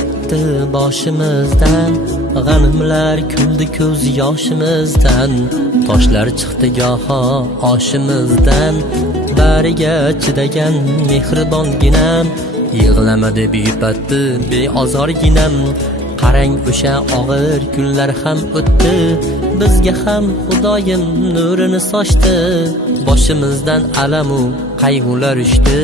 o'tdi boshimizdan, g'animlar kuldi ko'z yoshimizdan, toshlar chiqdi goho oshimizdan, bariga chidagan mehribonginam, yig'lama deb yupatdi beozorginam. Qarang o'sha og'ir kunlar ham o'tdi, bizga ham Xudoyim nurini sochdi, boshimizdan alamu qayg'ular uchdi.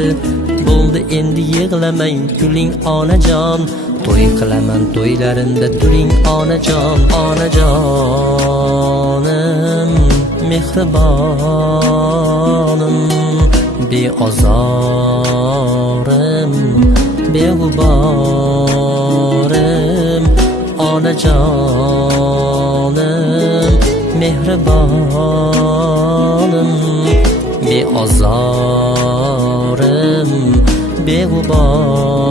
Bo'ldi endi yig'lamang kuling onajon, to'y qilaman to'ylarimda turing onajon. Onajonim mehribonim, beozorim beg'uborim, onajonim mehribonim, beozorim beg'uborim.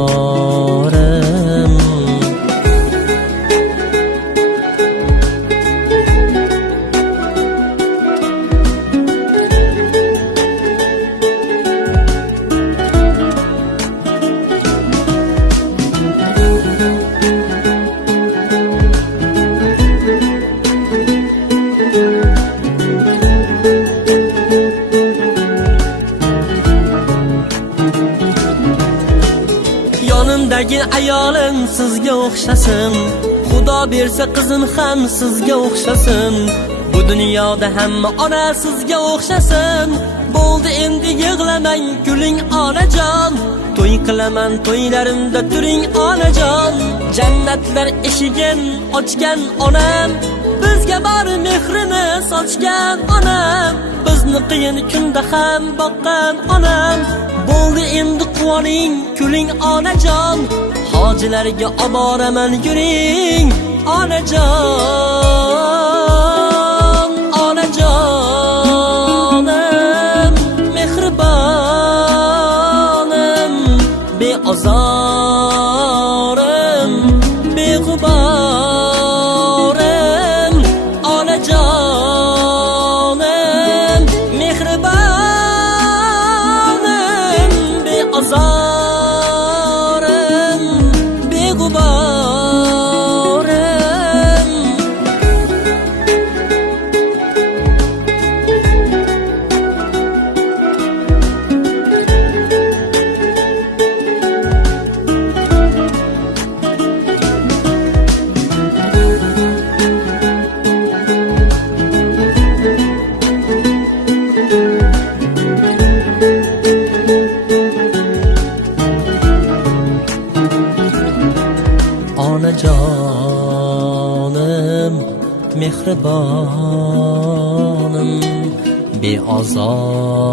Yonimdagi ayolim sizga o'xshasin, Xudo bersa qizim ham sizga o'xshasin, bu dunyoda hamma ona sizga o'xshasin. Bo'ldi endi yig'lamang kuling onajon, to'y qilaman to'ylarimda turing onajon. Jannatlar eshigin ochgan onam, bizga bor mehrini sochgan onam, bizni qiyin kunda ham boqqan onam. Bo'ldi endi quvoning kuling onajon, hojilarga oboraman yuring onajon. Onajonim mehribonim, beozorim beg'uborim, onajonim mehribonim, beozorim beg'uborim. Onajonim mehribonim, beozorim